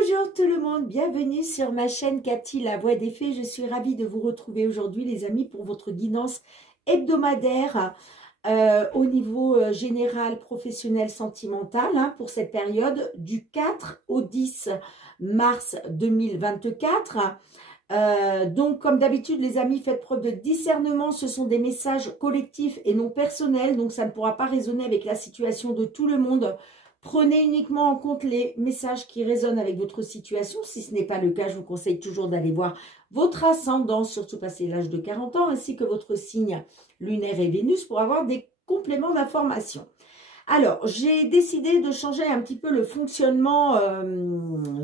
Bonjour tout le monde, bienvenue sur ma chaîne Cathy, la voix des fées. Je suis ravie de vous retrouver aujourd'hui les amis pour votre guidance hebdomadaire au niveau général, professionnel, sentimental pour cette période du 4 au 10 mars 2024. Donc comme d'habitude les amis, faites preuve de discernement, ce sont des messages collectifs et non personnels, donc ça ne pourra pas résonner avec la situation de tout le monde. Prenez uniquement en compte les messages qui résonnent avec votre situation. Si ce n'est pas le cas, je vous conseille toujours d'aller voir votre ascendant, surtout passé l'âge de 40 ans, ainsi que votre signe lunaire et Vénus pour avoir des compléments d'information. Alors, j'ai décidé de changer un petit peu le fonctionnement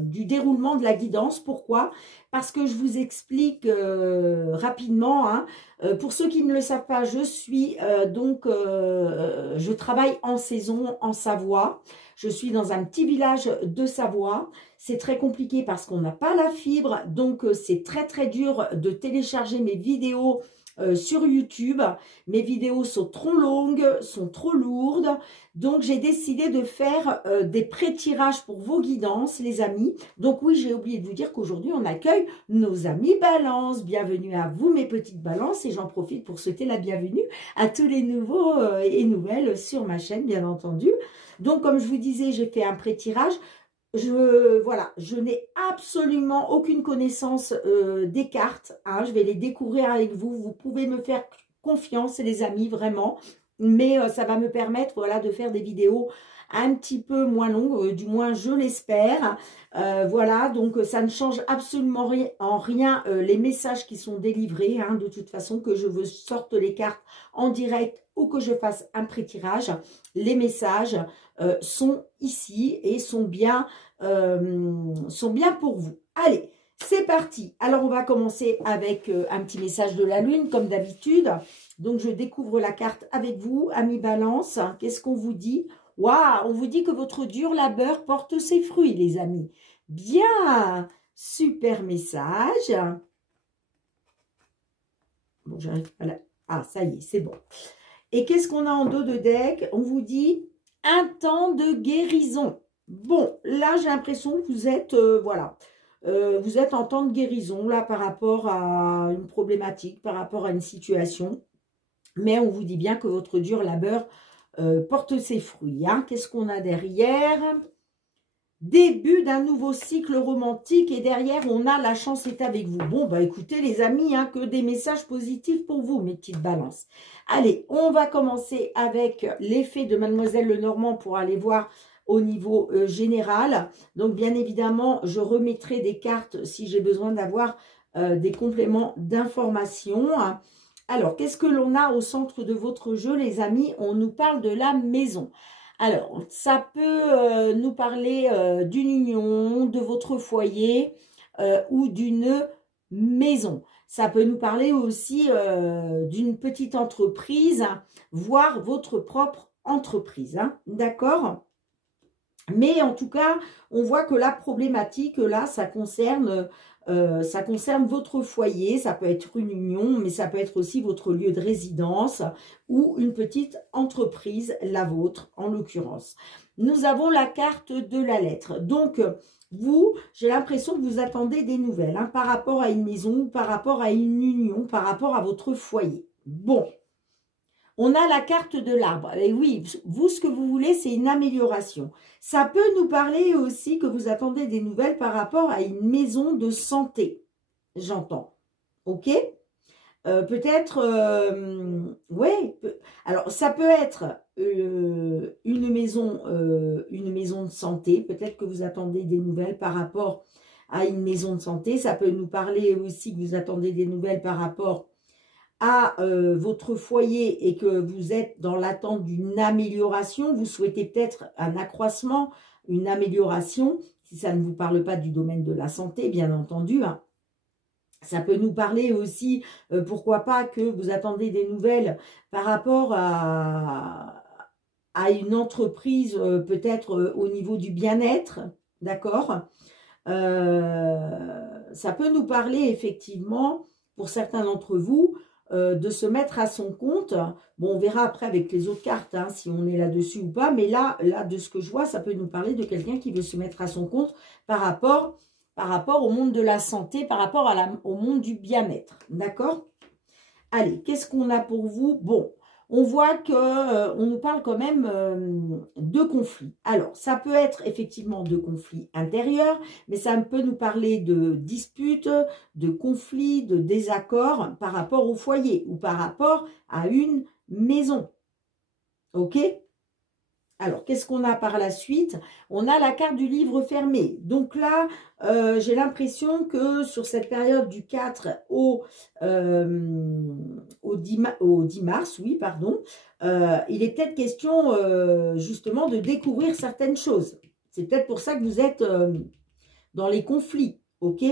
du déroulement de la guidance. Pourquoi? Parce que je vous explique rapidement. Pour ceux qui ne le savent pas, je suis je travaille en saison en Savoie. Je suis dans un petit village de Savoie. C'est très compliqué parce qu'on n'a pas la fibre. Donc, c'est très très dur de télécharger mes vidéos sur YouTube. Mes vidéos sont trop longues, sont trop lourdes. Donc, j'ai décidé de faire des pré-tirages pour vos guidances, les amis. Donc, oui, j'ai oublié de vous dire qu'aujourd'hui, on accueille nos amis Balance. Bienvenue à vous, mes petites Balances. Et j'en profite pour souhaiter la bienvenue à tous les nouveaux et nouvelles sur ma chaîne, bien entendu. Donc, comme je vous disais, j'ai fait un pré-tirage. Je n'ai absolument aucune connaissance des cartes. Je vais les découvrir avec vous. Vous pouvez me faire confiance, les amis, vraiment. Mais ça va me permettre, voilà, de faire des vidéos un petit peu moins longues, du moins je l'espère. Voilà, donc ça ne change absolument en rien les messages qui sont délivrés. De toute façon, que je vous sorte les cartes en direct ou que je fasse un pré-tirage, les messages sont ici et sont bien pour vous. Allez, c'est parti. Alors, on va commencer avec un petit message de la Lune, comme d'habitude. Donc, je découvre la carte avec vous, amis Balance. Qu'est-ce qu'on vous dit? Waouh, on vous dit que votre dur labeur porte ses fruits, les amis. Bien, super message. Bon, j'arrive pas là. Ah, ça y est, c'est bon. Et qu'est-ce qu'on a en dos de deck? On vous dit un temps de guérison. Bon, là, j'ai l'impression que vous êtes, vous êtes en temps de guérison, là, par rapport à une problématique, par rapport à une situation. Mais on vous dit bien que votre dur labeur porte ses fruits. Qu'est-ce qu'on a derrière? Début d'un nouveau cycle romantique et derrière, on a la chance est avec vous. Bon, bah écoutez les amis, que des messages positifs pour vous, mes petites balances. Allez, on va commencer avec l'effet de Mademoiselle Lenormand pour aller voir au niveau général. Donc, bien évidemment, je remettrai des cartes si j'ai besoin d'avoir des compléments d'information. Alors, qu'est-ce que l'on a au centre de votre jeu, les amis? On nous parle de la maison. Alors, ça peut nous parler d'une union, de votre foyer ou d'une maison. Ça peut nous parler aussi d'une petite entreprise, voire votre propre entreprise. D'accord? Mais en tout cas, on voit que la problématique, là, ça concerne votre foyer, ça peut être une union, mais ça peut être aussi votre lieu de résidence ou une petite entreprise, la vôtre en l'occurrence. Nous avons la carte de la lettre. Donc, vous, j'ai l'impression que vous attendez des nouvelles par rapport à une maison, par rapport à une union, par rapport à votre foyer. Bon. On a la carte de l'arbre. Et oui, vous, ce que vous voulez, c'est une amélioration. Ça peut nous parler aussi que vous attendez des nouvelles par rapport à une maison de santé. J'entends. OK? Peut-être, ouais. Alors, ça peut être une maison de santé. Peut-être que vous attendez des nouvelles par rapport à une maison de santé. Ça peut nous parler aussi que vous attendez des nouvelles par rapport à votre foyer et que vous êtes dans l'attente d'une amélioration, vous souhaitez peut-être un accroissement, une amélioration, si ça ne vous parle pas du domaine de la santé, bien entendu. Ça peut nous parler aussi, pourquoi pas, que vous attendez des nouvelles par rapport à une entreprise, peut-être au niveau du bien-être, d'accord? Ça peut nous parler effectivement, pour certains d'entre vous, de se mettre à son compte. Bon, on verra après avec les autres cartes, hein, si on est là-dessus ou pas. Mais là, de ce que je vois, ça peut nous parler de quelqu'un qui veut se mettre à son compte par rapport au monde de la santé, par rapport au monde du bien-être. D'accord? Allez, qu'est-ce qu'on a pour vous? Bon, on voit que on nous parle quand même de conflits. Alors, ça peut être effectivement de conflits intérieurs, mais ça peut nous parler de disputes, de conflits, de désaccords par rapport au foyer ou par rapport à une maison. Ok? Alors, qu'est-ce qu'on a par la suite? On a la carte du livre fermé. Donc là, j'ai l'impression que sur cette période du 4 au 10 mars, oui, pardon, il est peut-être question justement de découvrir certaines choses. C'est peut-être pour ça que vous êtes dans les conflits, ok?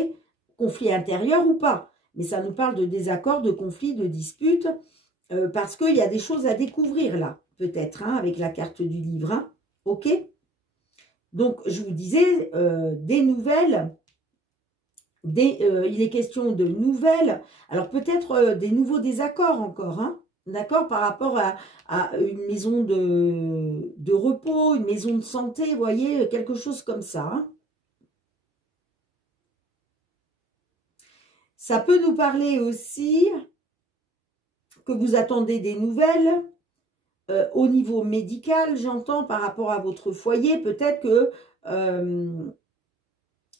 Conflits intérieurs ou pas. Mais ça nous parle de désaccords, de conflits, de disputes, parce qu'il y a des choses à découvrir là. Peut-être, hein, avec la carte du livre, hein, ok? Donc, je vous disais, des nouvelles, il est question de nouvelles, alors peut-être des nouveaux désaccords encore, hein, d'accord, par rapport à une maison de repos, une maison de santé, vous voyez, quelque chose comme ça, hein. Ça peut nous parler aussi que vous attendez des nouvelles, au niveau médical, j'entends, par rapport à votre foyer, peut-être que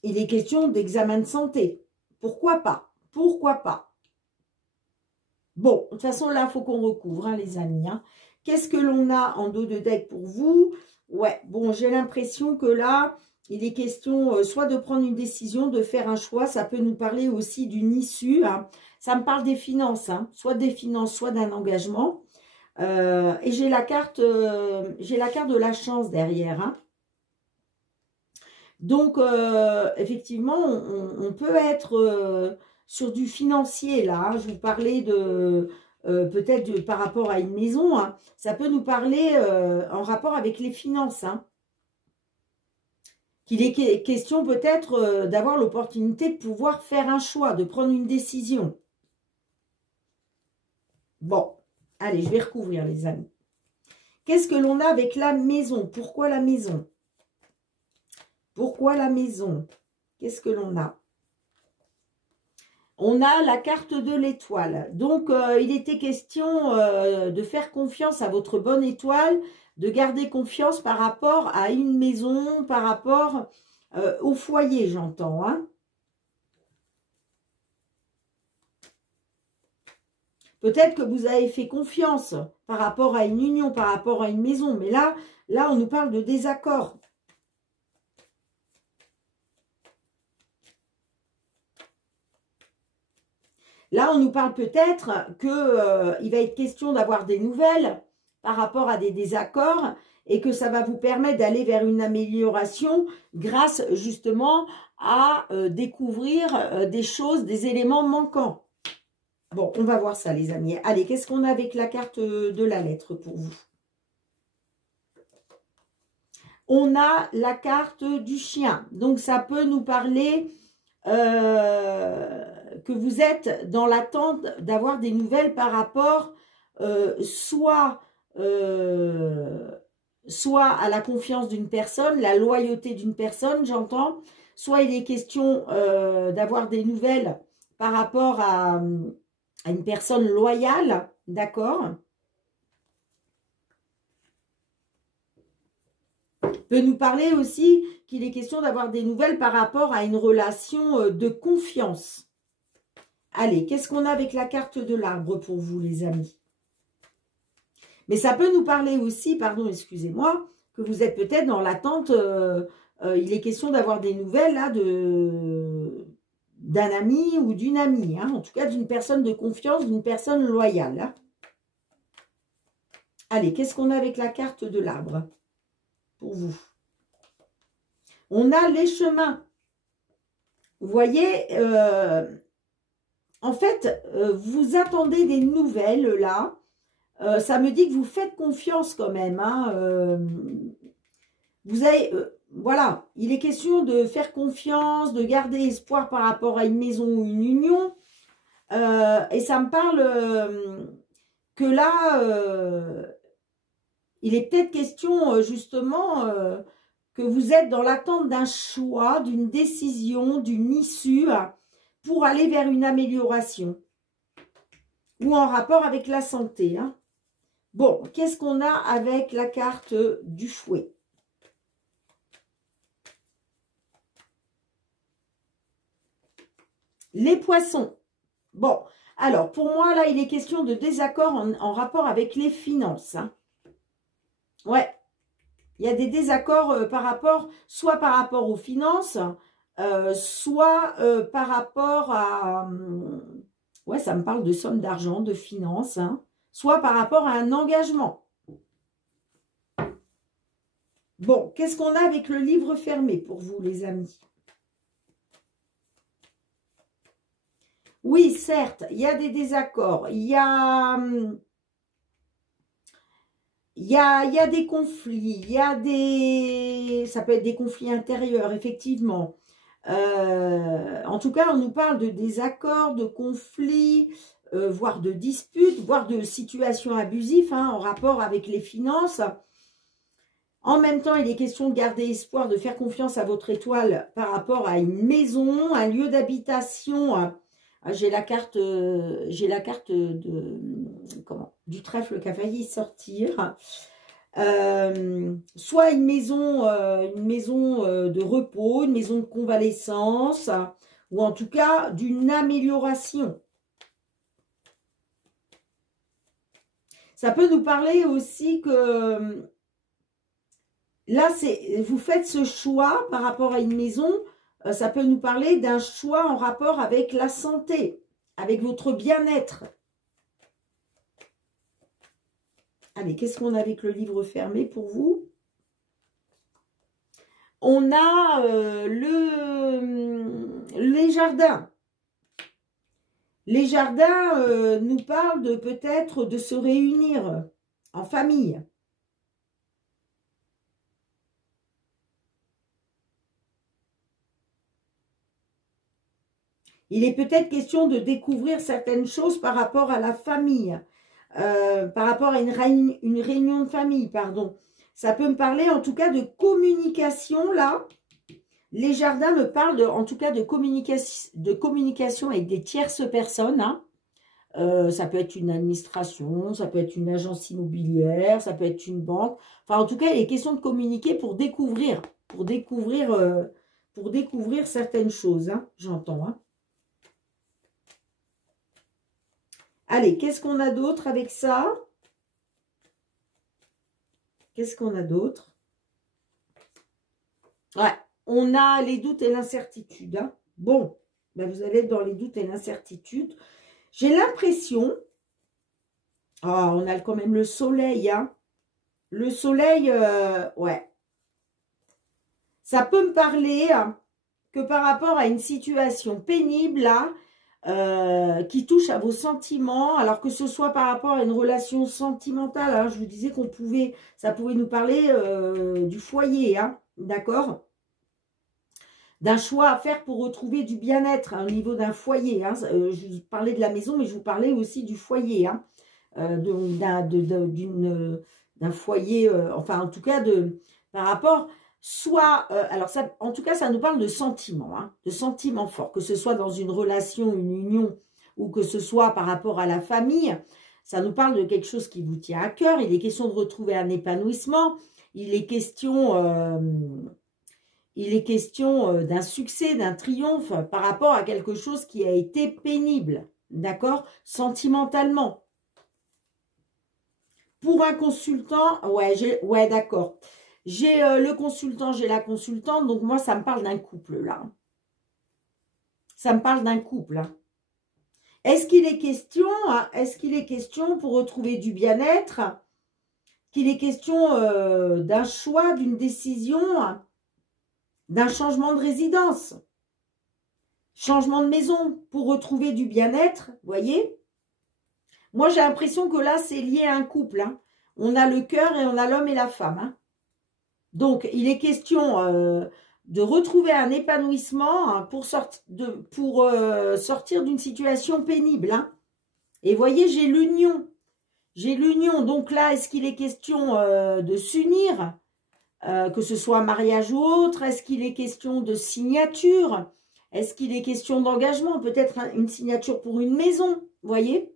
il est question d'examen de santé. Pourquoi pas? Pourquoi pas? Bon, de toute façon, là, il faut qu'on recouvre, hein, les amis. Hein. Qu'est-ce que l'on a en dos de deck pour vous? Ouais, bon, j'ai l'impression que là, il est question soit de prendre une décision, de faire un choix. Ça peut nous parler aussi d'une issue. Hein. Ça me parle des finances, hein, soit des finances, soit d'un engagement. Et j'ai la carte de la chance derrière. Hein. Donc, effectivement, on peut être sur du financier, là. Hein. Je vous parlais de peut-être par rapport à une maison. Hein. Ça peut nous parler en rapport avec les finances. Hein. Qu'il est question peut-être d'avoir l'opportunité de pouvoir faire un choix, de prendre une décision. Bon. Allez, je vais recouvrir, les amis. Qu'est-ce que l'on a avec la maison? Pourquoi la maison? Pourquoi la maison? Qu'est-ce que l'on a? On a la carte de l'étoile. Donc, il était question de faire confiance à votre bonne étoile, de garder confiance par rapport à une maison, par rapport au foyer, j'entends, hein. Peut-être que vous avez fait confiance par rapport à une union, par rapport à une maison. Mais là, on nous parle de désaccord. Là, on nous parle peut-être qu'il va être question d'avoir des nouvelles par rapport à des désaccords et que ça va vous permettre d'aller vers une amélioration grâce justement à découvrir des choses, des éléments manquants. Bon, on va voir ça, les amis. Allez, qu'est-ce qu'on a avec la carte de la lettre pour vous? On a la carte du chien. Donc, ça peut nous parler que vous êtes dans l'attente d'avoir des nouvelles par rapport soit à la confiance d'une personne, la loyauté d'une personne, j'entends. Soit il est question d'avoir des nouvelles par rapport à une personne loyale, d'accord? Peut nous parler aussi qu'il est question d'avoir des nouvelles par rapport à une relation de confiance. Allez, qu'est-ce qu'on a avec la carte de l'arbre pour vous, les amis? Mais ça peut nous parler aussi, pardon, excusez-moi, que vous êtes peut-être dans l'attente, il est question d'avoir des nouvelles là d'un ami ou d'une amie, hein, en tout cas d'une personne de confiance, d'une personne loyale. Hein. Allez, qu'est-ce qu'on a avec la carte de l'arbre pour vous? On a les chemins. Vous voyez, en fait, vous attendez des nouvelles là. Ça me dit que vous faites confiance quand même. Hein, vous avez... voilà, il est question de faire confiance, de garder espoir par rapport à une maison ou une union. Et ça me parle que là, il est peut-être question justement que vous êtes dans l'attente d'un choix, d'une décision, d'une issue pour aller vers une amélioration ou en rapport avec la santé. Hein. Bon, qu'est-ce qu'on a avec la carte du fouet? Les poissons. Bon, alors pour moi, là, il est question de désaccord en rapport avec les finances. Hein. Ouais, il y a des désaccords soit par rapport aux finances, soit par rapport à... ouais, ça me parle de somme d'argent, de finances, hein, soit par rapport à un engagement. Bon, qu'est-ce qu'on a avec le livre fermé pour vous, les amis? Oui, certes, il y a des désaccords, il y a des conflits, il y a des... ça peut être des conflits intérieurs, effectivement. En tout cas, on nous parle de désaccords, de conflits, voire de disputes, voire de situations abusives hein, en rapport avec les finances. En même temps, il est question de garder espoir, de faire confiance à votre étoile par rapport à une maison, un lieu d'habitation. J'ai la carte de du trèfle qui a failli sortir. Soit une maison de repos, une maison de convalescence, ou en tout cas d'une amélioration. Ça peut nous parler aussi que là, vous faites ce choix par rapport à une maison, ça peut nous parler d'un choix en rapport avec la santé, avec votre bien-être. Allez, qu'est-ce qu'on a avec le livre fermé pour vous? On a les jardins. Les jardins nous parlent de peut-être de se réunir en famille. Il est peut-être question de découvrir certaines choses par rapport à la famille, par rapport à une réunion de famille, pardon. Ça peut me parler en tout cas de communication, là. Les jardins me parlent en tout cas de communication avec des tierces personnes. Hein. Ça peut être une administration, ça peut être une agence immobilière, ça peut être une banque. Enfin, en tout cas, il est question de communiquer pour découvrir certaines choses. Hein, j'entends. Hein. Allez, qu'est-ce qu'on a d'autre avec ça? Qu'est-ce qu'on a d'autre? Ouais, on a les doutes et l'incertitude. Hein. Bon, ben vous allez être dans les doutes et l'incertitude. J'ai l'impression... Ah, on a quand même le soleil. Hein. Le soleil, ouais. Ça peut me parler hein, que par rapport à une situation pénible, là, qui touche à vos sentiments, alors que ce soit par rapport à une relation sentimentale, hein, je vous disais ça pouvait nous parler du foyer, hein, d'accord, d'un choix à faire pour retrouver du bien-être hein, au niveau d'un foyer. Hein, je vous parlais de la maison, mais je vous parlais aussi du foyer, hein, d'un foyer, enfin en tout cas par rapport... Soit, alors ça, en tout cas, ça nous parle de sentiments, hein, de sentiments forts, que ce soit dans une relation, une union, ou que ce soit par rapport à la famille, ça nous parle de quelque chose qui vous tient à cœur, il est question de retrouver un épanouissement, il est question d'un succès, d'un triomphe par rapport à quelque chose qui a été pénible, d'accord, sentimentalement. Pour un consultant, ouais, d'accord. J'ai le consultant, j'ai la consultante, donc moi, ça me parle d'un couple, là. Ça me parle d'un couple. Hein. Est-ce qu'il est question pour retrouver du bien-être, qu'il est question d'un choix, d'une décision, d'un changement de résidence, changement de maison, pour retrouver du bien-être, vous voyez? Moi, j'ai l'impression que là, c'est lié à un couple. Hein. On a le cœur et on a l'homme et la femme, hein. Donc, il est question de retrouver un épanouissement, hein, pour sortir d'une situation pénible. Hein. Et voyez, j'ai l'union. J'ai l'union. Donc là, est-ce qu'il est question de s'unir, que ce soit un mariage ou autre? Est-ce qu'il est question de signature? Est-ce qu'il est question d'engagement? Peut-être une signature pour une maison, voyez?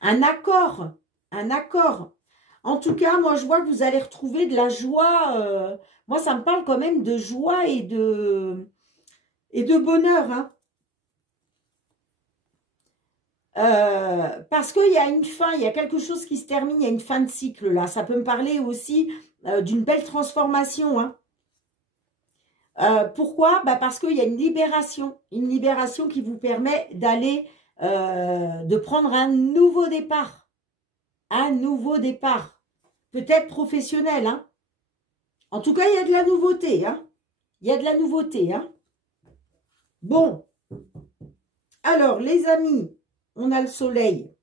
Un accord. Un accord. En tout cas, moi, je vois que vous allez retrouver de la joie. Moi, ça me parle quand même de joie et de bonheur. Hein. Parce qu'il y a une fin, il y a quelque chose qui se termine, il y a une fin de cycle là. Ça peut me parler aussi d'une belle transformation. Hein. Pourquoi? Parce qu'il y a une libération qui vous permet d'aller, de prendre un nouveau départ. Un nouveau départ, peut-être professionnel. Hein. En tout cas, il y a de la nouveauté. Hein. Il y a de la nouveauté. Hein. Bon, alors les amis, on a le soleil.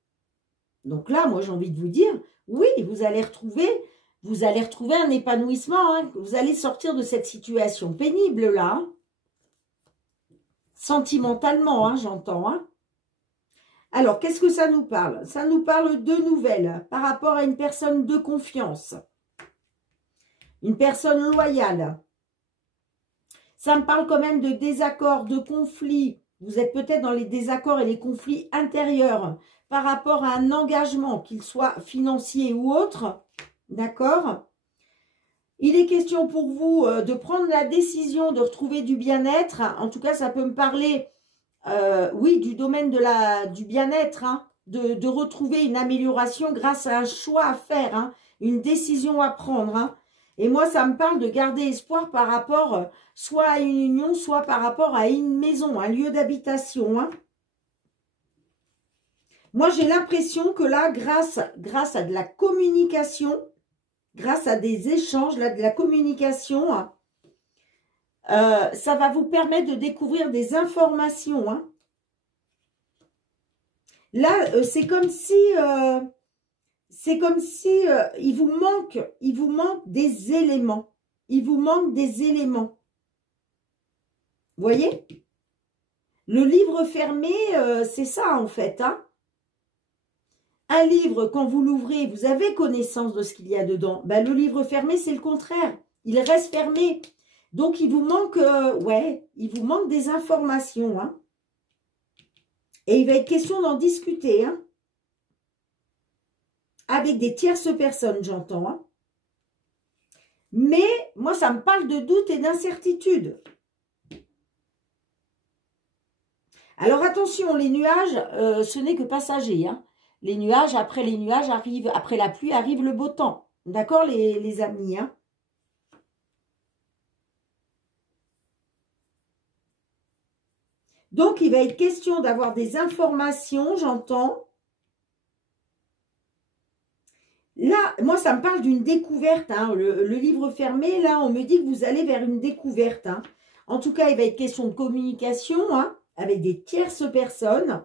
Donc là, moi j'ai envie de vous dire, oui, vous allez retrouver un épanouissement. Hein. Vous allez sortir de cette situation pénible là. Hein. Sentimentalement, hein, j'entends. Hein. Alors, qu'est-ce que ça nous parle? Ça nous parle de nouvelles par rapport à une personne de confiance. Une personne loyale. Ça me parle quand même de désaccords, de conflits. Vous êtes peut-être dans les désaccords et les conflits intérieurs par rapport à un engagement, qu'il soit financier ou autre. D'accord? Il est question pour vous de prendre la décision de retrouver du bien-être. En tout cas, ça peut me parler... oui, du domaine du bien-être, hein, de retrouver une amélioration grâce à un choix à faire, hein, une décision à prendre. Hein. Et moi, ça me parle de garder espoir par rapport soit à une union, soit par rapport à une maison, un lieu d'habitation. Hein. Moi, j'ai l'impression que là, grâce à de la communication, grâce à des échanges, là, de la communication... Hein, ça va vous permettre de découvrir des informations. Hein. Là, c'est comme si il vous manque des éléments. Il vous manque des éléments. Vous voyez? Le livre fermé, c'est ça en fait. Hein. Un livre, quand vous l'ouvrez, vous avez connaissance de ce qu'il y a dedans. Ben, le livre fermé, c'est le contraire. Il reste fermé. Donc, il vous manque, il vous manque des informations. Hein. Et il va être question d'en discuter. Hein. Avec des tierces personnes, j'entends. Hein. Mais, moi, ça me parle de doute et d'incertitude. Alors, attention, les nuages, ce n'est que passager. Hein. Les nuages, après la pluie arrive le beau temps. D'accord, les amis, hein. Donc, il va être question d'avoir des informations, j'entends. Là, moi, ça me parle d'une découverte. Hein. Le livre fermé, là, on me dit que vous allez vers une découverte. Hein. En tout cas, il va être question de communication, hein, avec des tierces personnes.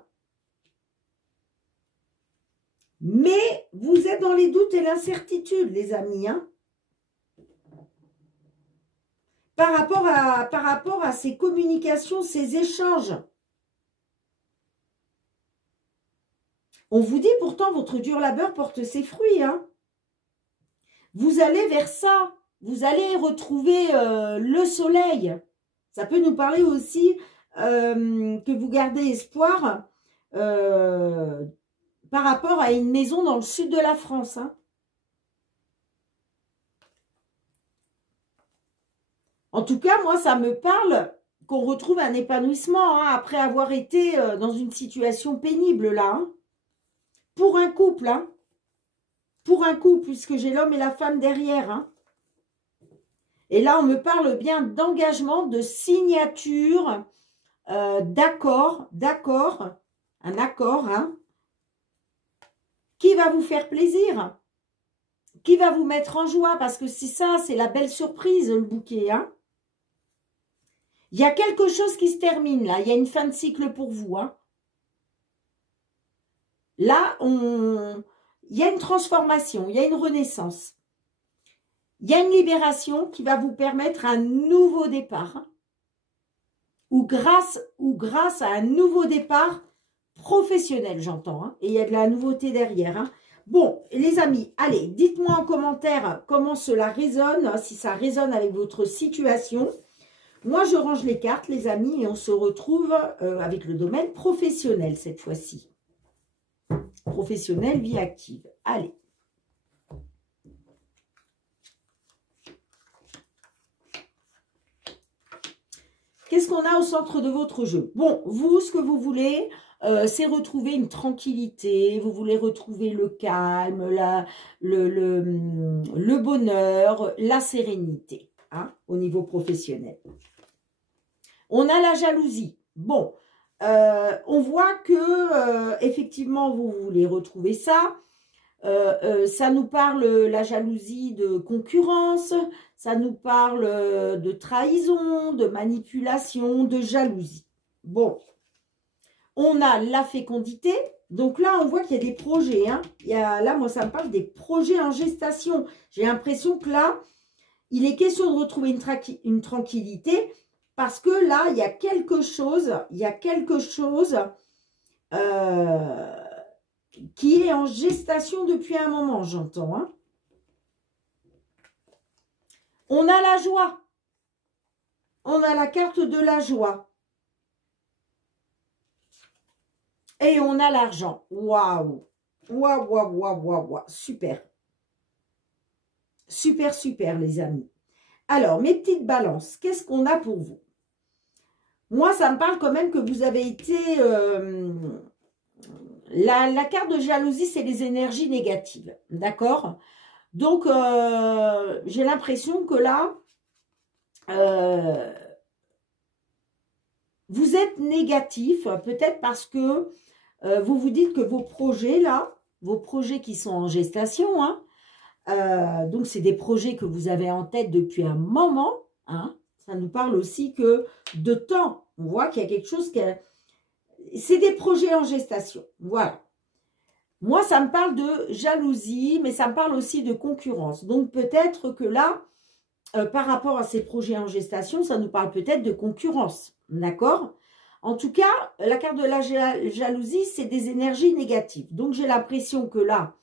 Mais vous êtes dans les doutes et l'incertitude, les amis. Hein. Par rapport à ces communications, ces échanges. On vous dit pourtant, votre dur labeur porte ses fruits. Hein. Vous allez vers ça. Vous allez retrouver le soleil. Ça peut nous parler aussi que vous gardez espoir par rapport à une maison dans le sud de la France. Hein. En tout cas, moi, ça me parle qu'on retrouve un épanouissement hein, après avoir été dans une situation pénible, là. Hein. Pour un couple, hein. Pour un couple, puisque j'ai l'homme et la femme derrière. Hein. Et là, on me parle bien d'engagement, de signature, d'accord, un accord, hein, qui va vous faire plaisir, qui va vous mettre en joie, parce que c'est ça, c'est la belle surprise, le bouquet, hein. Il y a quelque chose qui se termine, là. Il y a une fin de cycle pour vous. Hein. Là, il y a une transformation, il y a une renaissance. Il y a une libération qui va vous permettre un nouveau départ. Hein, ou grâce à un nouveau départ professionnel, j'entends. Hein, et il y a de la nouveauté derrière. Hein. Bon, les amis, allez, dites-moi en commentaire comment cela résonne, si ça résonne avec votre situation. Moi, je range les cartes, les amis, et on se retrouve avec le domaine professionnel cette fois-ci. Professionnel, vie active. Allez. Qu'est-ce qu'on a au centre de votre jeu? Bon, vous, ce que vous voulez, c'est retrouver une tranquillité, vous voulez retrouver le calme, le bonheur, la sérénité, hein, au niveau professionnel. On a la jalousie. Bon, on voit que, effectivement, vous voulez retrouver ça. Ça nous parle, la jalousie, de concurrence, ça nous parle de trahison, de manipulation, de jalousie. Bon, on a la fécondité. Donc là, on voit qu'il y a des projets. Hein. Là, moi, ça me parle des projets en gestation. J'ai l'impression que là, il est question de retrouver une tranquillité parce que là, il y a quelque chose, qui est en gestation depuis un moment, j'entends. Hein. On a la joie. On a la carte de la joie. Et on a l'argent. Waouh. Waouh, waouh, waouh, waouh, waouh. Super. Super, super, les amis. Alors, mes petites balances, qu'est-ce qu'on a pour vous? Moi, ça me parle quand même que vous avez été... La carte de jalousie, c'est les énergies négatives. D'accord? Donc, j'ai l'impression que là, vous êtes négatif, peut-être parce que vous vous dites que vos projets, là, vos projets qui sont en gestation, hein, donc c'est des projets que vous avez en tête depuis un moment, hein, ça nous parle aussi que de temps, on voit qu'il y a quelque chose qui est... C'est des projets en gestation, voilà. Moi, ça me parle de jalousie, mais ça me parle aussi de concurrence. Donc, peut-être que là, par rapport à ces projets en gestation, ça nous parle peut-être de concurrence, d'accord? En tout cas, la carte de la jalousie, c'est des énergies négatives. Donc, j'ai l'impression que là,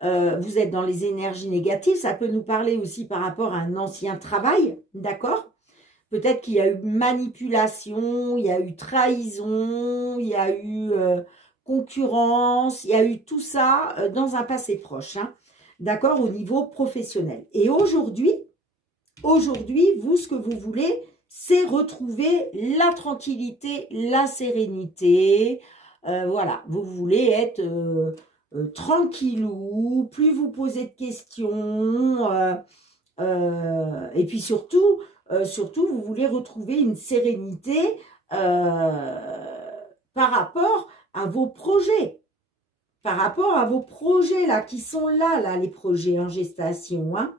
vous êtes dans les énergies négatives. Ça peut nous parler aussi par rapport à un ancien travail, d'accord? Peut-être qu'il y a eu manipulation, il y a eu trahison, il y a eu concurrence, il y a eu tout ça dans un passé proche, hein, d'accord, au niveau professionnel. Et aujourd'hui, vous, ce que vous voulez, c'est retrouver la tranquillité, la sérénité. Voilà, vous voulez être tranquillou, plus vous posez de questions, et puis surtout, vous voulez retrouver une sérénité par rapport à vos projets. Par rapport à vos projets là, qui sont là, les projets en gestation. Hein.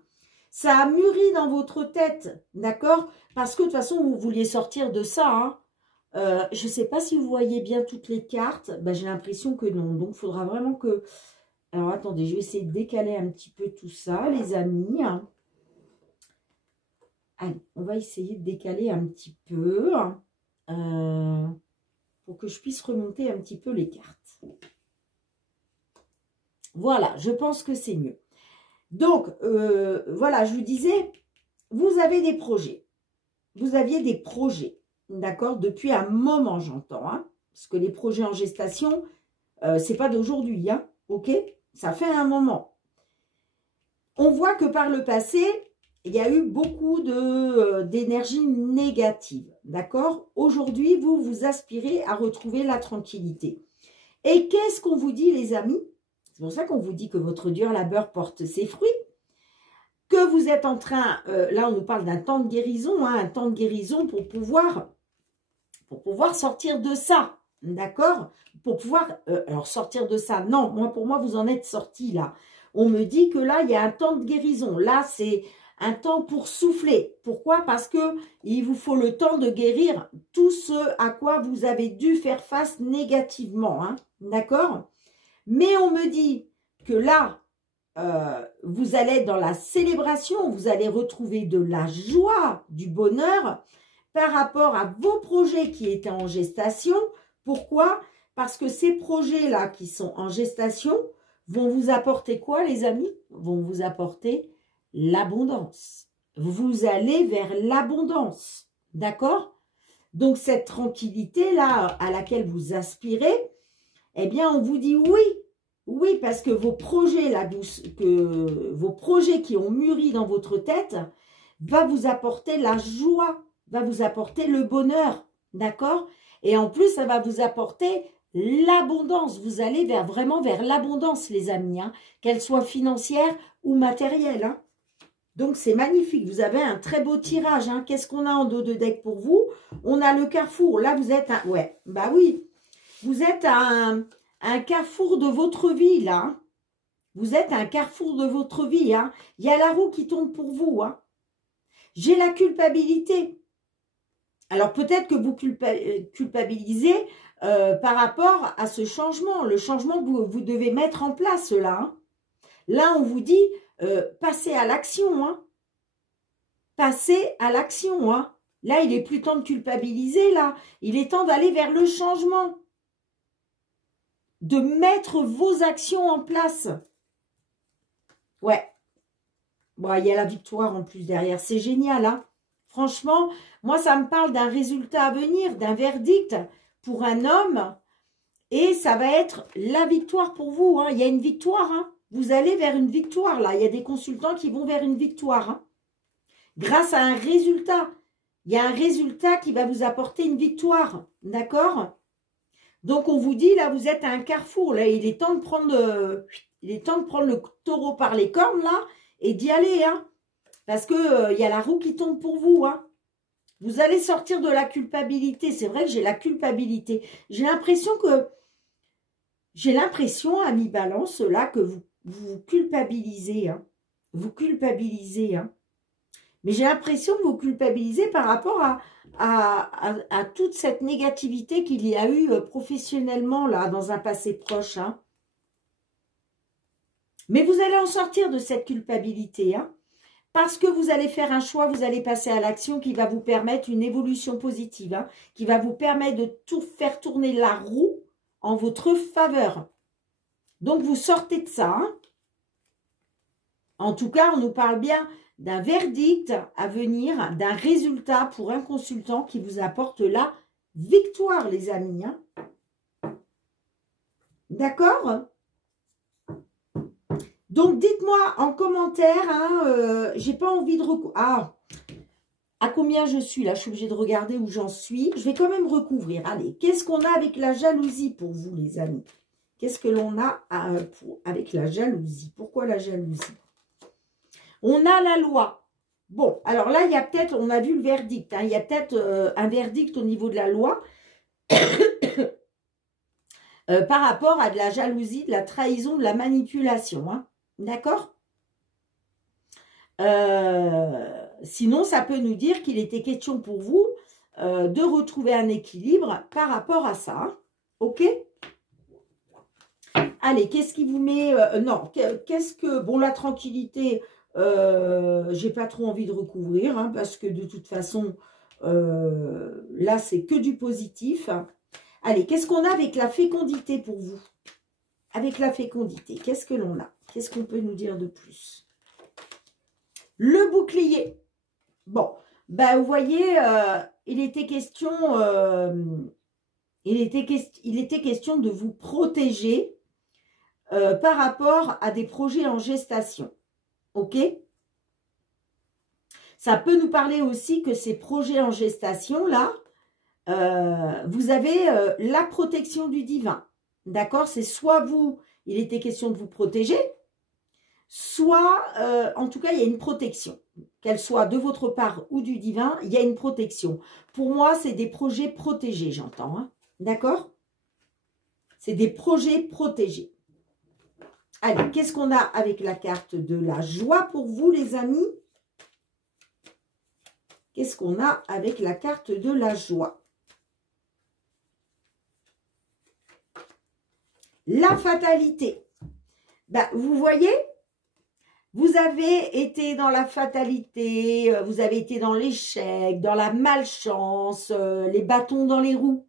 Ça a mûri dans votre tête, d'accord? Parce que de toute façon, vous vouliez sortir de ça. Hein. Je ne sais pas si vous voyez bien toutes les cartes. Ben, j'ai l'impression que non. Donc, il faudra vraiment que... Alors, attendez, je vais essayer de décaler un petit peu tout ça, les amis. Allez, on va essayer de décaler un petit peu pour que je puisse remonter un petit peu les cartes. Voilà, je pense que c'est mieux. Donc, voilà, je vous disais, vous avez des projets. Vous aviez des projets, d'accord? Depuis un moment, j'entends. Hein, parce que les projets en gestation, c'est pas d'aujourd'hui, hein, ok? Ça fait un moment. On voit que par le passé... Il y a eu beaucoup d'énergie négative, d'accord? Aujourd'hui, vous aspirez à retrouver la tranquillité. Et qu'est-ce qu'on vous dit, les amis? C'est pour ça qu'on vous dit que votre dur labeur porte ses fruits. Que vous êtes en train, là on nous parle d'un temps de guérison, hein, un temps de guérison pour pouvoir sortir de ça, d'accord? Pour pouvoir, alors sortir de ça, non, pour moi vous en êtes sorti là. On me dit que là il y a un temps de guérison, là c'est... un temps pour souffler. Pourquoi? Parce que il vous faut le temps de guérir tout ce à quoi vous avez dû faire face négativement. Hein, d'accord? Mais on me dit que là, vous allez être dans la célébration, vous allez retrouver de la joie, du bonheur par rapport à vos projets qui étaient en gestation. Pourquoi? Parce que ces projets-là qui sont en gestation vont vous apporter quoi, les amis? Vont vous apporter l'abondance. Vous allez vers l'abondance, d'accord? Donc, cette tranquillité-là à laquelle vous aspirez, eh bien, on vous dit oui. Oui, parce que vos projets, là, vos projets qui ont mûri dans votre tête va vous apporter la joie, va vous apporter le bonheur, d'accord? Et en plus, ça va vous apporter l'abondance. Vous allez vraiment vers l'abondance, les amis, hein, qu'elle soit financière ou matérielle, hein. Donc, c'est magnifique. Vous avez un très beau tirage, hein. Qu'est-ce qu'on a en dos de deck pour vous? On a le carrefour. Là, vous êtes un... Ouais, bah oui. Vous êtes un carrefour de votre vie, là, hein. Vous êtes un carrefour de votre vie, hein. Il y a la roue qui tourne pour vous, hein. J'ai la culpabilité. Alors, peut-être que vous culpabilisez par rapport à ce changement, le changement que vous devez mettre en place, là, hein. Là, on vous dit, passez à l'action, hein. Passez à l'action, hein. Là, il est plus temps de culpabiliser, là. Il est temps d'aller vers le changement. De mettre vos actions en place. Ouais. Bon, il y a la victoire en plus derrière. C'est génial, hein. Franchement, moi, ça me parle d'un résultat à venir, d'un verdict pour un homme. Et ça va être la victoire pour vous, hein. Il y a une victoire, hein. Vous allez vers une victoire, là. Il y a des consultants qui vont vers une victoire, hein. Grâce à un résultat. Il y a un résultat qui va vous apporter une victoire. D'accord ? Donc, on vous dit, là, vous êtes à un carrefour. Là, il est temps de prendre le taureau par les cornes, là, et d'y aller, hein. Parce que y a la roue qui tombe pour vous, hein. Vous allez sortir de la culpabilité. C'est vrai que j'ai la culpabilité. J'ai l'impression, ami Balance, là, que vous culpabilisez, hein. Vous culpabilisez, hein. Mais j'ai l'impression que vous culpabilisez par rapport à toute cette négativité qu'il y a eu professionnellement, là, dans un passé proche, hein. Mais vous allez en sortir de cette culpabilité, hein. Parce que vous allez faire un choix, vous allez passer à l'action qui va vous permettre une évolution positive, hein, qui va vous permettre de tout faire tourner la roue en votre faveur. Donc, vous sortez de ça, hein. En tout cas, on nous parle bien d'un verdict à venir, d'un résultat pour un consultant qui vous apporte la victoire, les amis, hein. D'accord ? Donc, dites-moi en commentaire, hein, j'ai pas envie de... à combien je suis là? Je suis obligée de regarder où j'en suis. Je vais quand même recouvrir. Allez, qu'est-ce qu'on a avec la jalousie pour vous, les amis? Qu'est-ce que l'on a avec la jalousie? Pourquoi la jalousie? On a la loi. Bon, alors là, il y a peut-être, on a vu le verdict, hein, il y a peut-être un verdict au niveau de la loi par rapport à de la jalousie, de la trahison, de la manipulation, hein. D'accord? Sinon, ça peut nous dire qu'il était question pour vous de retrouver un équilibre par rapport à ça, hein. Ok? Allez, qu'est-ce qui vous met... non, qu'est-ce que... Bon, la tranquillité... j'ai pas trop envie de recouvrir, hein, parce que de toute façon, là, c'est que du positif. Allez, qu'est-ce qu'on a avec la fécondité pour vous? Avec la fécondité, qu'est-ce que l'on a? Qu'est-ce qu'on peut nous dire de plus? Le bouclier. Bon, ben, vous voyez, il était question de vous protéger par rapport à des projets en gestation. Ok? Ça peut nous parler aussi que ces projets en gestation, là, vous avez la protection du divin. D'accord? C'est soit vous, il était question de vous protéger, soit, en tout cas, il y a une protection. Qu'elle soit de votre part ou du divin, il y a une protection. Pour moi, c'est des projets protégés, j'entends, hein? D'accord? C'est des projets protégés. Allez, qu'est-ce qu'on a avec la carte de la joie pour vous, les amis? Qu'est-ce qu'on a avec la carte de la joie? La fatalité. Ben, vous voyez, Vous avez été dans la fatalité, vous avez été dans l'échec, dans la malchance, les bâtons dans les roues.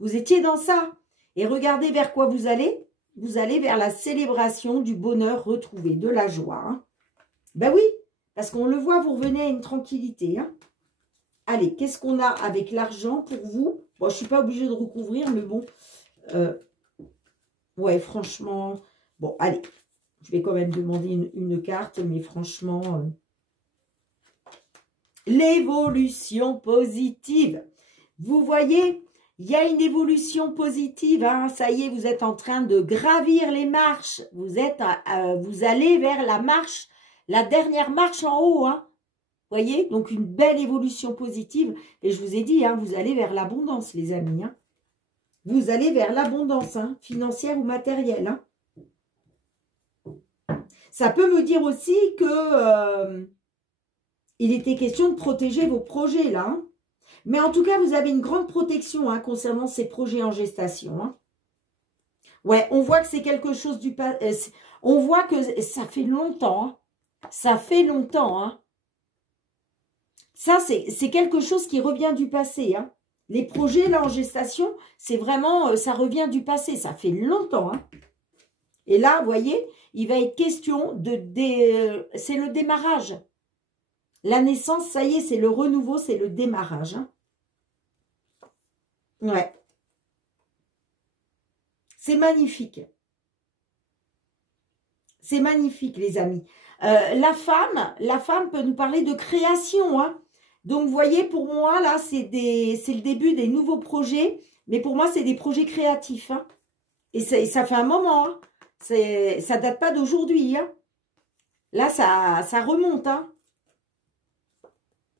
Vous étiez dans ça. Et regardez vers quoi vous allez. Vous allez vers la célébration du bonheur retrouvé, de la joie. Hein. Ben oui, parce qu'on le voit, vous revenez à une tranquillité. Hein. Allez, qu'est-ce qu'on a avec l'argent pour vous? Bon, je ne suis pas obligée de recouvrir, mais bon. Ouais, franchement. Bon, allez. Je vais quand même demander une carte, mais franchement, l'évolution positive. Vous voyez, il y a une évolution positive. Hein, ça y est, vous êtes en train de gravir les marches. Vous allez vers la marche, la dernière marche en haut. Hein, voyez, donc une belle évolution positive. Et je vous ai dit, hein, vous allez vers l'abondance, les amis. Hein. Vous allez vers l'abondance, hein, financière ou matérielle. Hein. Ça peut me dire aussi que il était question de protéger vos projets, là. Hein. Mais en tout cas, vous avez une grande protection hein, concernant ces projets en gestation. Hein. Ouais, on voit que c'est quelque chose du... on voit que ça fait longtemps. Hein. Ça fait longtemps. Hein. Ça, c'est quelque chose qui revient du passé. Hein. Les projets, là, en gestation, c'est vraiment... ça revient du passé. Ça fait longtemps. Hein. Et là, vous voyez, il va être question de... c'est le démarrage. La naissance, ça y est, c'est le renouveau, c'est le démarrage. Hein. Ouais. C'est magnifique. C'est magnifique, les amis. La femme peut nous parler de création. Hein. Donc, vous voyez, pour moi, là, c'est le début des nouveaux projets. Mais pour moi, c'est des projets créatifs. Hein. Et ça fait un moment. Hein. Ça date pas d'aujourd'hui. Hein. Là, ça remonte. Hein.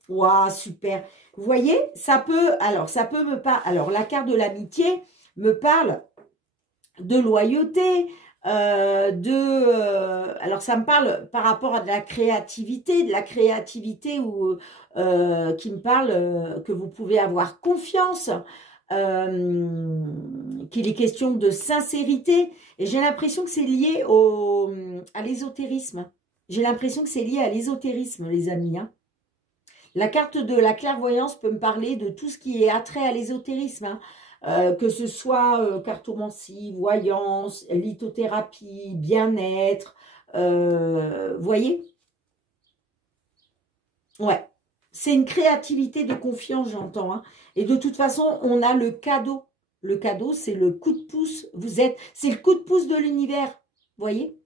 Waouh, super. Vous voyez, ça peut me parler. Alors, la carte de l'amitié me parle de loyauté, alors, ça me parle par rapport à de la créativité où, qui me parle que vous pouvez avoir confiance, qu'il est question de sincérité. Et j'ai l'impression que c'est lié à l'ésotérisme. J'ai l'impression que c'est lié à l'ésotérisme, les amis. Hein. La carte de la clairvoyance peut me parler de tout ce qui est attrait à l'ésotérisme. Hein. Que ce soit cartomancie, voyance, lithothérapie, bien-être, voyez? Ouais, c'est une créativité de confiance, j'entends. Hein. Et de toute façon, on a le cadeau. Le cadeau, c'est le coup de pouce. C'est le coup de pouce de l'univers, voyez?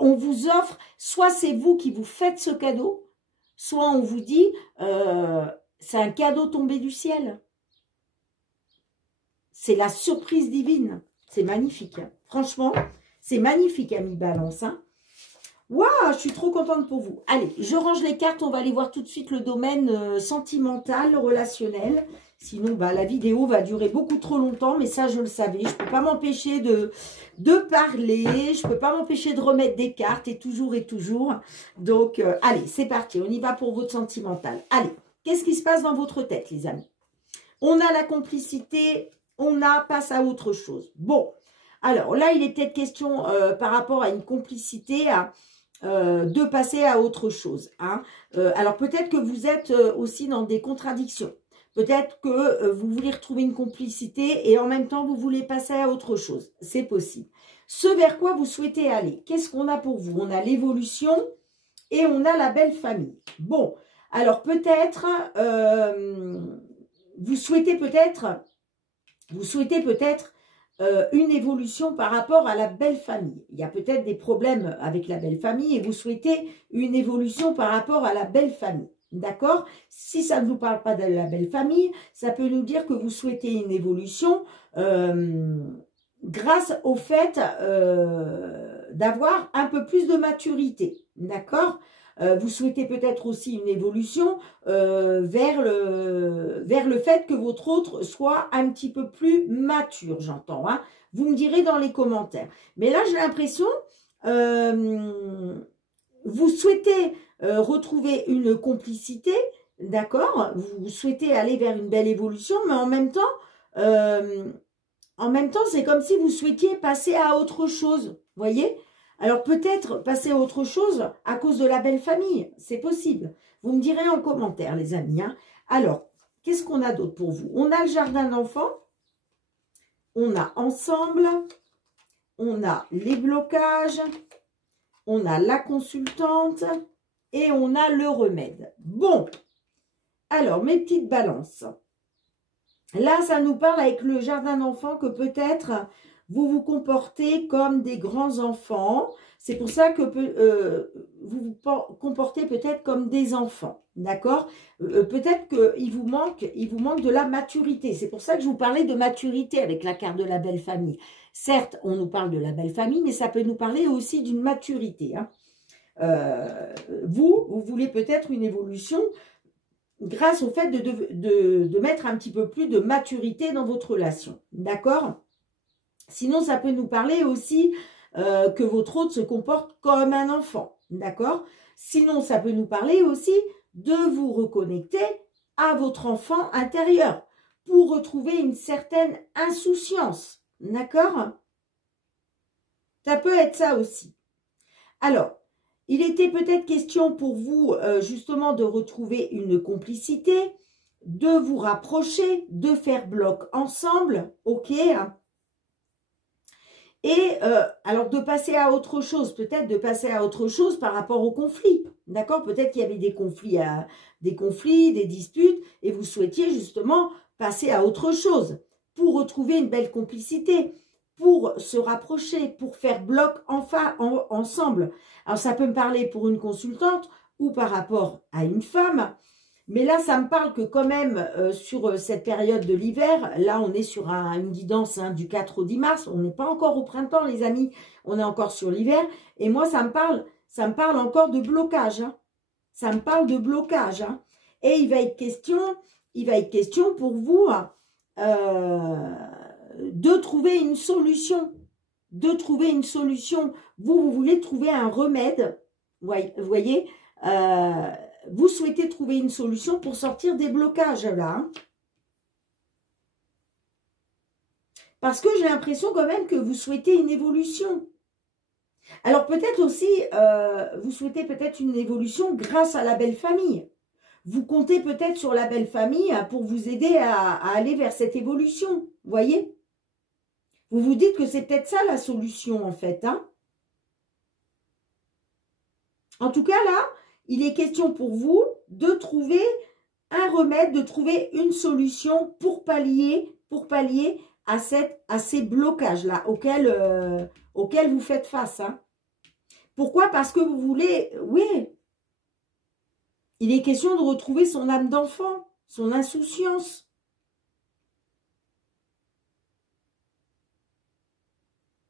On vous offre, soit c'est vous qui vous faites ce cadeau, soit on vous dit, c'est un cadeau tombé du ciel. C'est la surprise divine. C'est magnifique. Hein. Franchement, c'est magnifique, ami Balance. Hein. Waouh, je suis trop contente pour vous. Allez, je range les cartes. On va aller voir tout de suite le domaine sentimental, relationnel. Sinon, bah, la vidéo va durer beaucoup trop longtemps. Mais ça, je le savais. Je ne peux pas m'empêcher de parler. Je ne peux pas m'empêcher de remettre des cartes. Et toujours et toujours. Donc, allez, c'est parti. On y va pour votre sentimental. Allez, qu'est-ce qui se passe dans votre tête, les amis? On a la complicité... On passe à autre chose. Bon, alors là, il est peut-être question par rapport à une complicité de passer à autre chose. Hein. Alors peut-être que vous êtes aussi dans des contradictions. Peut-être que vous voulez retrouver une complicité et en même temps, vous voulez passer à autre chose. C'est possible. Ce vers quoi vous souhaitez aller, qu'est-ce qu'on a pour vous? On a l'évolution et on a la belle famille. Bon, alors peut-être, vous souhaitez peut-être une évolution par rapport à la belle famille. Il y a peut-être des problèmes avec la belle famille et vous souhaitez une évolution par rapport à la belle famille. D'accord? Si ça ne vous parle pas de la belle famille, ça peut nous dire que vous souhaitez une évolution grâce au fait d'avoir un peu plus de maturité. D'accord? Vous souhaitez peut-être aussi une évolution vers le fait que votre autre soit un petit peu plus mature, j'entends. Hein. Vous me direz dans les commentaires. Mais là, j'ai l'impression, vous souhaitez retrouver une complicité, d'accord? Vous souhaitez aller vers une belle évolution, mais en même temps, c'est comme si vous souhaitiez passer à autre chose, voyez? Alors peut-être passer à autre chose à cause de la belle famille. C'est possible. Vous me direz en commentaire, les amis. Hein. Alors, qu'est-ce qu'on a d'autre pour vous? On a le jardin d'enfants. On a ensemble. On a les blocages. On a la consultante. Et on a le remède. Bon. Alors, mes petites balances. Là, ça nous parle avec le jardin d'enfants que peut-être vous vous comportez comme des grands enfants. C'est pour ça que vous vous comportez peut-être comme des enfants. D'accord? Peut-être qu'il vous manque de la maturité. C'est pour ça que je vous parlais de maturité avec la carte de la belle famille. Certes, on nous parle de la belle famille, mais ça peut nous parler aussi d'une maturité. Hein. Vous voulez peut-être une évolution grâce au fait de mettre un petit peu plus de maturité dans votre relation. D'accord? Sinon, ça peut nous parler aussi que votre hôte se comporte comme un enfant. D'accord? Sinon, ça peut nous parler aussi de vous reconnecter à votre enfant intérieur pour retrouver une certaine insouciance. D'accord? Ça peut être ça aussi. Alors, il était peut-être question pour vous justement de retrouver une complicité, de vous rapprocher, de faire bloc ensemble, ok? Et alors de passer à autre chose, peut-être de passer à autre chose par rapport au conflit, d'accord? Peut-être qu'il y avait des conflits, des disputes, et vous souhaitiez justement passer à autre chose pour retrouver une belle complicité, pour se rapprocher, pour faire bloc ensemble. Alors ça peut me parler pour une consultante ou par rapport à une femme, mais là ça me parle que quand même sur cette période de l'hiver, là on est sur une guidance du 4 au 10 mars, on n'est pas encore au printemps les amis, on est encore sur l'hiver, et moi ça me parle encore de blocage, hein. Ça me parle de blocage, hein. Et il va être question pour vous de trouver une solution, vous voulez trouver un remède, vous voyez, vous souhaitez trouver une solution pour sortir des blocages là, hein. Parce que j'ai l'impression quand même que vous souhaitez une évolution. Alors peut-être aussi, vous souhaitez peut-être une évolution grâce à la belle famille. Vous comptez peut-être sur la belle famille pour vous aider à aller vers cette évolution, vous voyez? Vous vous dites que c'est peut-être ça la solution en fait, hein. En tout cas là, il est question pour vous de trouver un remède, de trouver une solution pour pallier à ces blocages-là auxquels vous faites face. Hein. Pourquoi? Parce que vous voulez, oui, il est question de retrouver son âme d'enfant, son insouciance.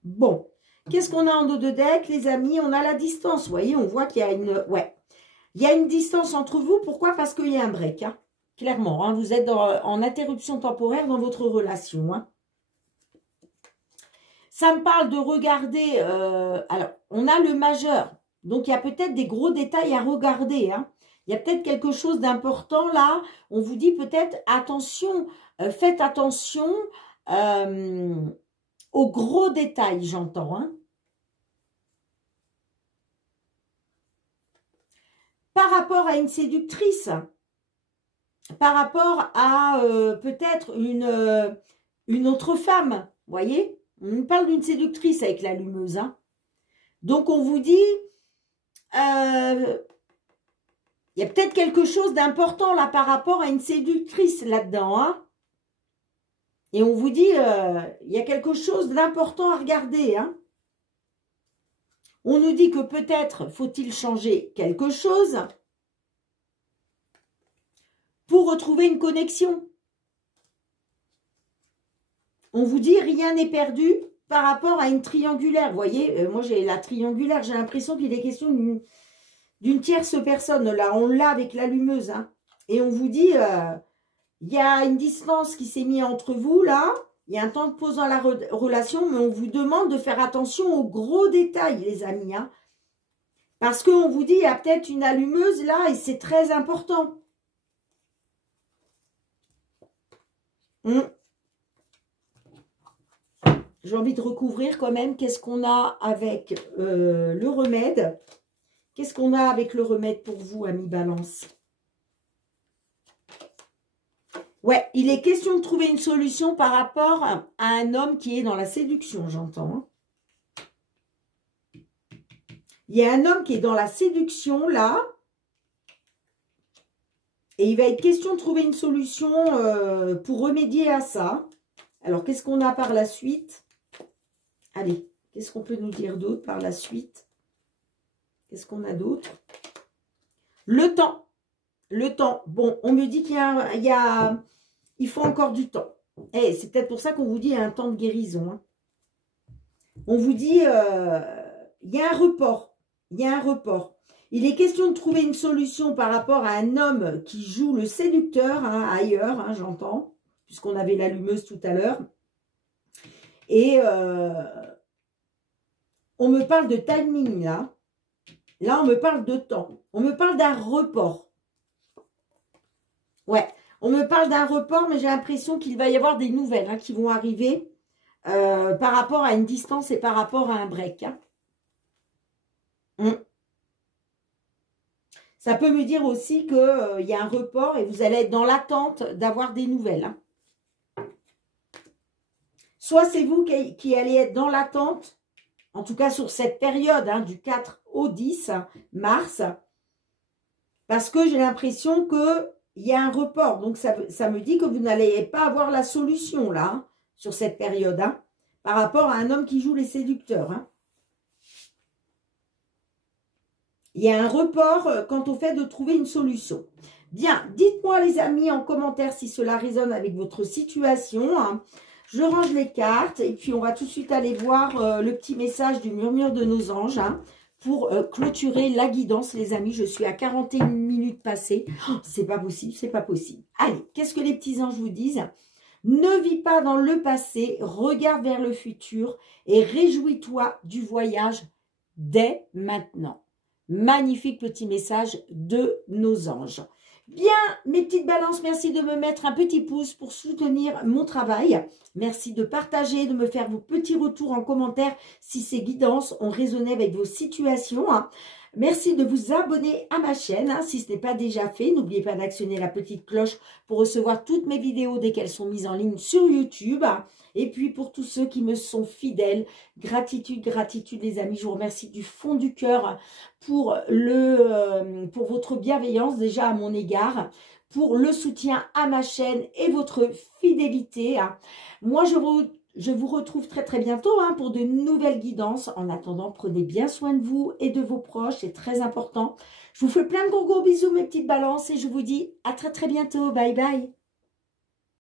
Bon, qu'est-ce qu'on a en dos de deck, les amis? On a la distance, vous voyez, on voit qu'il y a il y a une distance entre vous. Pourquoi? Parce qu'il y a un break, hein. Clairement, hein, vous êtes en interruption temporaire dans votre relation. Hein. Ça me parle de regarder, alors, on a le majeur, donc il y a peut-être des gros détails à regarder. Hein. Il y a peut-être quelque chose d'important là, on vous dit peut-être attention, faites attention aux gros détails, j'entends. Hein. Par rapport à une séductrice, par rapport à peut-être une autre femme, vous voyez? On parle d'une séductrice avec l'allumeuse. Hein. Donc, on vous dit, il y a peut-être quelque chose d'important là par rapport à une séductrice là-dedans. Hein. Et on vous dit, il y a quelque chose d'important à regarder. Hein. On nous dit que peut-être faut-il changer quelque chose pour retrouver une connexion. On vous dit rien n'est perdu par rapport à une triangulaire. Vous voyez, moi j'ai la triangulaire, j'ai l'impression qu'il est question d'une tierce personne. Là, on l'a avec l'allumeuse. Hein. Et on vous dit, il y a une distance qui s'est mise entre vous là. Il y a un temps de pause dans la relation, mais on vous demande de faire attention aux gros détails, les amis. Hein. Parce qu'on vous dit, il y a peut-être une allumeuse là et c'est très important. Je j'ai envie de recouvrir quand même. Qu'est-ce qu'on a avec le remède? Qu'est-ce qu'on a avec le remède pour vous, amis Balance? Ouais, il est question de trouver une solution par rapport à un homme qui est dans la séduction, j'entends. Il y a un homme qui est dans la séduction, là. Et il va être question de trouver une solution pour remédier à ça. Alors, qu'est-ce qu'on a par la suite? Allez, qu'est-ce qu'on peut nous dire d'autre par la suite? Qu'est-ce qu'on a d'autre? Le temps. Le temps. Bon, on me dit qu'il il faut encore du temps. Et c'est peut-être pour ça qu'on vous dit il y a un temps de guérison. Hein. On vous dit, il y a un report. Il y a un report. Il est question de trouver une solution par rapport à un homme qui joue le séducteur, hein, ailleurs, hein, j'entends, puisqu'on avait l'allumeuse tout à l'heure. Et on me parle de timing, là. Là, on me parle de temps. On me parle d'un report. Ouais, on me parle d'un report, mais j'ai l'impression qu'il va y avoir des nouvelles hein, qui vont arriver par rapport à une distance et par rapport à un break. Hein. Ça peut me dire aussi qu'il y a un report et vous allez être dans l'attente d'avoir des nouvelles. Hein. Soit c'est vous qui allez être dans l'attente, en tout cas sur cette période hein, du 4 au 10 mars, parce que j'ai l'impression qu'il y a un report. Donc ça me dit que vous n'allez pas avoir la solution là, hein, sur cette période, hein, par rapport à un homme qui joue les séducteurs. Hein. Il y a un report quant au fait de trouver une solution. Bien, dites-moi les amis en commentaire si cela résonne avec votre situation. Hein. Je range les cartes et puis on va tout de suite aller voir le petit message du murmure de nos anges hein, pour clôturer la guidance les amis. Je suis à 41 minutes passées. Oh, c'est pas possible, c'est pas possible. Allez, qu'est-ce que les petits anges vous disent? Ne vis pas dans le passé, regarde vers le futur et réjouis-toi du voyage dès maintenant. Magnifique petit message de nos anges. Bien, mes petites balances, merci de me mettre un petit pouce pour soutenir mon travail. Merci de partager, de me faire vos petits retours en commentaire si ces guidances ont résonné avec vos situations. Hein. Merci de vous abonner à ma chaîne hein, si ce n'est pas déjà fait. N'oubliez pas d'actionner la petite cloche pour recevoir toutes mes vidéos dès qu'elles sont mises en ligne sur YouTube. Et puis pour tous ceux qui me sont fidèles, gratitude, gratitude les amis. Je vous remercie du fond du cœur pour votre bienveillance déjà à mon égard, pour le soutien à ma chaîne et votre fidélité. Hein. Moi, je vous retrouve très très bientôt hein, pour de nouvelles guidances. En attendant, prenez bien soin de vous et de vos proches, c'est très important. Je vous fais plein de gros bisous mes petites balances et je vous dis à très très bientôt. Bye bye.